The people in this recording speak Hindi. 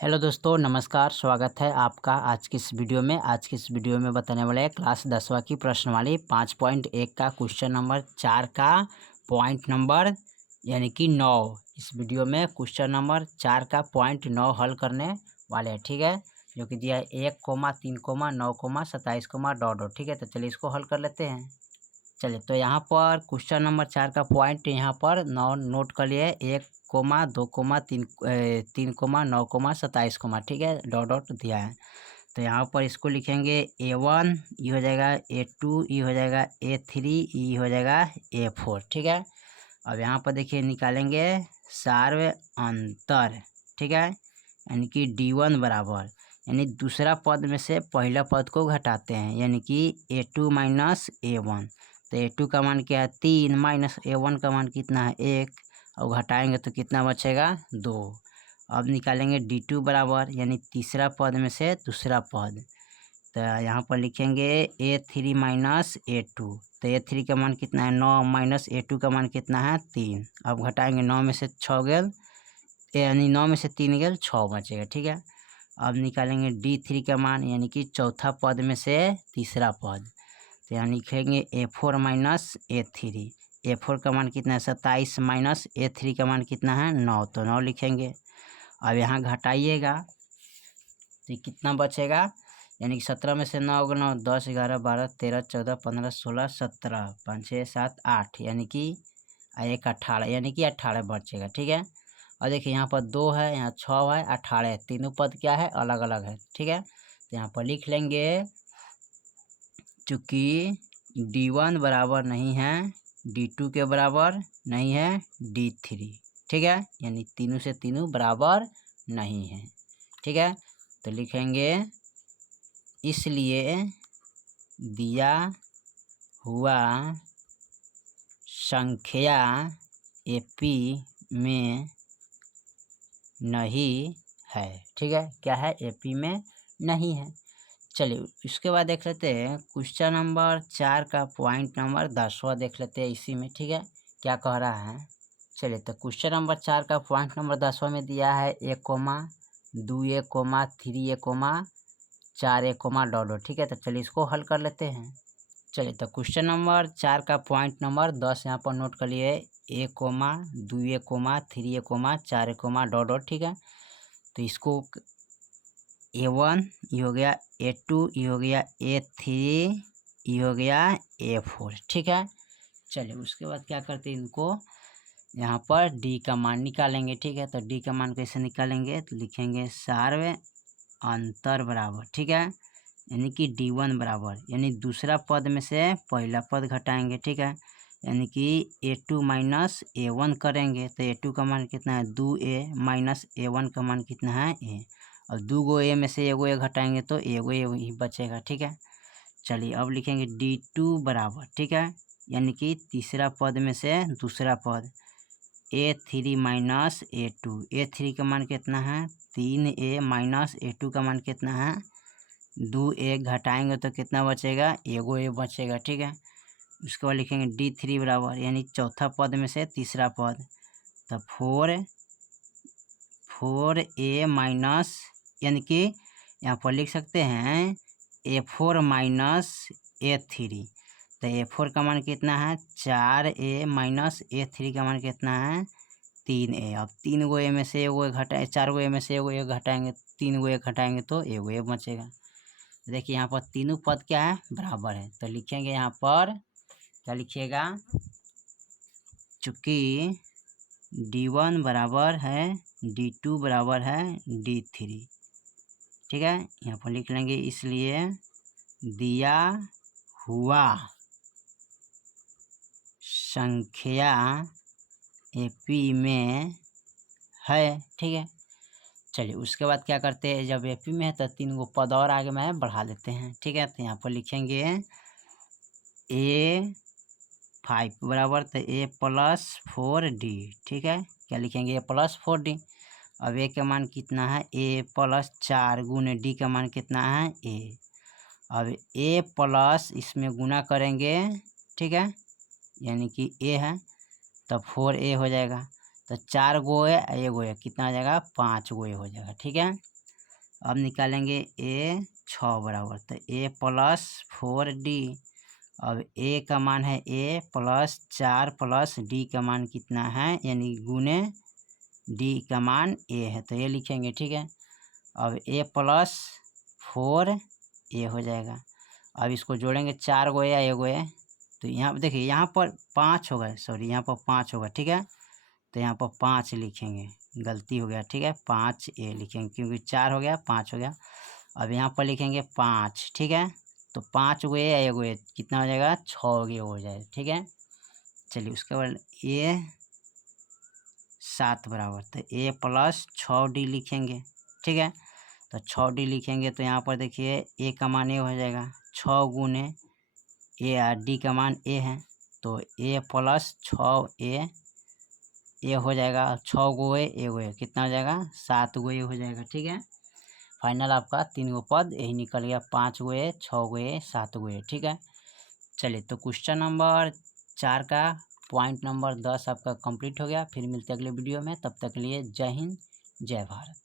हेलो दोस्तों, नमस्कार। स्वागत है आपका आज की इस वीडियो में। आज की इस वीडियो में बताने वाले हैं क्लास 10वां की प्रश्नवाली 5.1 का क्वेश्चन नंबर 4 का पॉइंट नंबर यानी कि 9। इस वीडियो में क्वेश्चन नंबर 4 का पॉइंट 9 हल करने वाले हैं, ठीक है। जो कि दिया है 1, 3, 9, 27, ... ठीक है। तो चलिए इसको हल कर लेते हैं। चलिए तो यहाँ पर क्वेश्चन नंबर 4 का पॉइंट यहाँ पर 9 नोट कर लिए। 1, 2, 3, 3, 9, 27, ठीक है। ... दिया है। तो यहाँ पर इसको लिखेंगे A1, ये हो जाएगा A2, ये हो जाएगा A3, ये हो जाएगा A4, ठीक है। अब यहाँ पर देखिए निकालेंगे सार्व अंतर, ठीक है। यानी कि D1 बराबर, यानी दूसरा पद में से पहला पद को घटाते हैं, यानी कि A2 माइनस A1। तो A2 का मान क्या है 3, माइनस A1 का मान कितना है 1, और घटाएंगे तो कितना बचेगा 2। अब निकालेंगे D2 बराबर, यानी तीसरा पद में से दूसरा पद। तो यहाँ पर लिखेंगे A3 माइनस A2। तो A3 का मान कितना है 9, माइनस A2 का मान कितना है 3। अब घटाएंगे 9 में से 6 गेल, यानी 9 में से 3 गेल 6 बचेगा, ठीक है। अब निकालेंगे D3 का मान, यानी कि चौथा पद में से तीसरा पद। तो यहाँ लिखेंगे A4 माइनस A3। A4 का मान कितना है 27, माइनस A3 का मान कितना है 9, तो 9 लिखेंगे। अब यहाँ घटाइएगा तो कितना बचेगा, यानी कि 17 में से 9 गुना 10, 11, 12, 13, 14, 15, 16, 17, 5, 6, 7, 8, यानी कि 1, 18, यानी कि 18 बचेगा, ठीक है। और देखिए यहाँ पर 2 है, यहाँ 6 है, 18 है, तीनों पद क्या है अलग अलग है, ठीक है। तो यहाँ पर लिख लेंगे चूँकि D1 बराबर नहीं है D2 के बराबर नहीं है D3, ठीक है। यानी तीनों से तीनों बराबर नहीं है, ठीक है। तो लिखेंगे इसलिए दिया हुआ संख्या AP में नहीं है, ठीक है। क्या है AP में नहीं है। चलिए इसके बाद देख लेते हैं क्वेश्चन नंबर 4 का पॉइंट नंबर 10वां देख लेते हैं इसी में, ठीक है। क्या कह रहा है, चलिए तो क्वेश्चन नंबर 4 का पॉइंट नंबर 10वां में दिया है 1, 2, 3, 4, ... ठीक है। तो चलिए इसको हल कर लेते हैं। चलिए तो क्वेश्चन नंबर 4 का पॉइंट नंबर 10 यहाँ पर नोट कर लिए 1, 2, 3, 4, ... ठीक है। तो इसको A1 ये हो गया, A2 ये हो गया, A3 ये हो गया, A4, ठीक है। चलिए उसके बाद क्या करते हैं, इनको यहाँ पर D का मान निकालेंगे, ठीक है। तो D का मान कैसे निकालेंगे, तो लिखेंगे सार्व अंतर बराबर, ठीक है। यानी कि D1 बराबर, यानी दूसरा पद में से पहला पद घटाएंगे, ठीक है। यानी कि A2 माइनस A1 करेंगे, तो A2 का मान कितना है 2A, माइनस A1 का मान कितना है A। और 2 गो A में से एगो A घटाएंगे तो एगो A ही बचेगा, ठीक है। चलिए अब लिखेंगे D2 बराबर, ठीक है। यानी कि तीसरा पद में से दूसरा पद A3 माइनस A2। A3 का मान कितना है 3A, माइनस A2 का मान कितना है 2A, घटाएंगे तो कितना बचेगा एगो A बचेगा, ठीक है। उसके बाद लिखेंगे D3 बराबर, यानी चौथा पद में से तीसरा पद। तो 4A माइनस, यानी कि यहाँ पर लिख सकते हैं A4 माइनस A3। तो A4 का मान कितना है 4A, माइनस A3 का मान कितना है 3A। अब 3 गो A में से एगो A घटाए, 4 गो A में से एगो A घटाएंगे, 3 गो A घटाएंगे तो एगो A बचेगा। देखिए यहाँ पर तीनों पद क्या है बराबर है। तो लिखेंगे यहाँ पर क्या लिखिएगा, चूँकि D1 बराबर है D2 बराबर है D3, ठीक है। यहाँ पर लिख लेंगे इसलिए दिया हुआ संख्या AP में है, ठीक है। चलिए उसके बाद क्या करते हैं, जब AP में है तो 3 गो पद और आगे में बढ़ा लेते हैं, ठीक है। तो यहाँ पर लिखेंगे A5 बराबर, तो A+4D, ठीक है। क्या लिखेंगे A+4D। अब A का मान कितना है A+4 गुने D का मान कितना है A। अब A प्लस इसमें गुना करेंगे, ठीक है, यानी कि A है, तब 4A हो जाएगा। तो 4 गो ए ए गो ए कितना हो जाएगा 5 गो ए हो जाएगा। ठीक है, अब निकालेंगे ए 6 बराबर, तो ए प्लस 4d। अब ए का मान है ए प्लस 4 प्लस डी का मान कितना है, यानी गुने डी का मान ए है, तो ये लिखेंगे। ठीक है, अब ए प्लस 4 ए हो जाएगा। अब इसको जोड़ेंगे 4 गो ए गो ए, तो यहाँ पर देखिए यहाँ पर 5 होगा, सॉरी यहाँ पर 5 होगा। ठीक है, तो यहाँ पर 5 लिखेंगे, गलती हो गया। ठीक है, 5 ए लिखेंगे क्योंकि 4 हो गया 5 हो गया। अब यहाँ पर लिखेंगे 5। ठीक है, तो 5 गो ए गो ए कितना हो जाएगा 6 गो हो जाएगा। ठीक है, चलिए उसके बाद ए 7 बराबर, तो ए प्लस 6d लिखेंगे। ठीक है, तो 6d लिखेंगे तो यहाँ पर देखिए ए का मान ए हो जाएगा 6 गुने ए और डी का मान ए है, तो ए प्लस 6 ए हो जाएगा। 6 गो ए कितना हो जाएगा 7 गो ए हो जाएगा। ठीक है, फाइनल आपका 3 गो पद यही निकल गया, 5 गो ए 6 गो ए 7 गो ए। ठीक है, चलिए तो क्वेश्चन नंबर 4 का पॉइंट नंबर 10 आपका कंप्लीट हो गया। फिर मिलते हैं अगले वीडियो में, तब तक के लिए जय हिंद जय भारत।